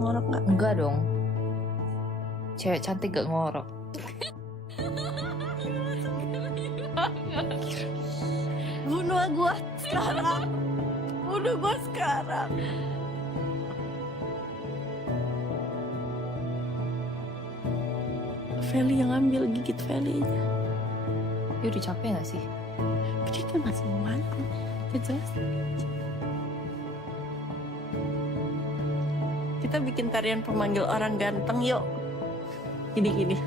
Ngorok nggak? Enggak dong. Cewek cantik gak ngorok. Bunuh gua sekarang. Bunuh gua sekarang. Feli yang ambil, gigit Feli aja. Ya udah capek gak sih? Dia kan masih mau mati. Jelas. Kita bikin tarian pemanggil orang ganteng yuk. Gini-gini.